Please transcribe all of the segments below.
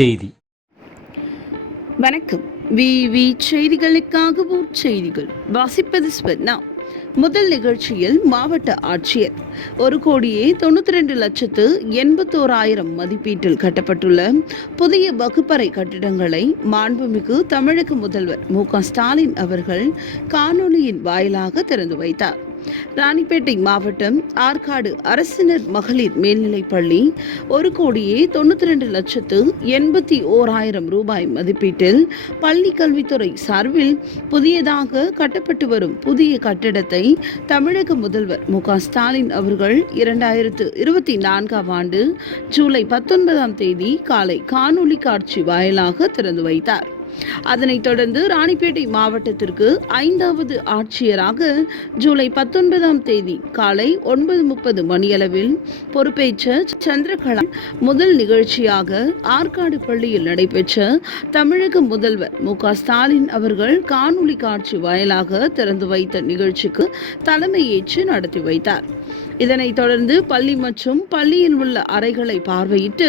செய்தி. வணக்கம். விவி செய்திகளுக்காக செய்திகள். வாசிப்பது ஸ்வர்ணா. முதல் நிகழ்ச்சியில் மாவட்ட ஆட்சியர். ஒரு கோடியே தொண்ணூத்தி ரெண்டு லட்சத்து எண்பத்தோராயிரம் மதிப்பீட்டில் கட்டப்பட்டுள்ள புதிய வகுப்பறை கட்டிடங்களை மாண்புமிகு தமிழக முதல்வர் மு. க. ஸ்டாலின் அவர்கள் காணொலியின் வாயிலாக திறந்து வைத்தார். ராணிப்பேட்டை மாவட்டம் ஆற்காடு அரசினர் மகளிர் மேல்நிலைப் பள்ளி ஒரு கோடியே தொண்ணூற்றி ரெண்டு லட்சத்து எண்பத்தி ஓராயிரம் ரூபாய் மதிப்பீட்டில் பள்ளி கல்வித்துறை சார்பில் புதியதாக கட்டப்பட்டு வரும் புதிய கட்டிடத்தை தமிழக முதல்வர் மு ஸ்டாலின் அவர்கள் இரண்டாயிரத்து இருபத்தி நான்காம் ஆண்டு ஜூலை பத்தொன்பதாம் தேதி காலை காணொலி காட்சி வாயிலாக திறந்து வைத்தார். அதனைத் தொடர்ந்து ராணிப்பேட்டை மாவட்டத்திற்கு ஐந்தாவது ஆட்சியராக ஜூலை பத்தொன்பதாம் தேதி காலை ஒன்பது முப்பது மணியளவில் பொறுப்பேற்ற சந்திரகலா முதல் நிகழ்ச்சியாக ஆற்காடு பள்ளியில் நடைபெற்ற தமிழக முதல்வர் மு ஸ்டாலின் அவர்கள் காணொலி காட்சி வாயிலாக திறந்து வைத்த நிகழ்ச்சிக்கு தலைமையேற்று நடத்தி வைத்தார். இதனைத் தொடர்ந்து பள்ளி மற்றும் பள்ளியில் உள்ள அறைகளை பார்வையிட்டு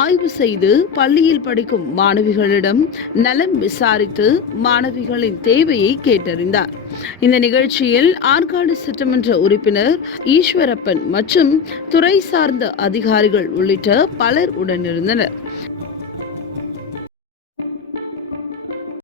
ஆய்வு செய்து பள்ளியில் படிக்கும் மாணவிகளிடம் நலம் விசாரித்து மாணவிகளின் தேவையை கேட்டறிந்தார். இந்த நிகழ்ச்சியில் ஆற்காடு சட்டமன்ற உறுப்பினர் ஈஸ்வரப்பன் மற்றும் துறை சார்ந்த அதிகாரிகள் உள்ளிட்ட பலர் உடனிருந்தனர்.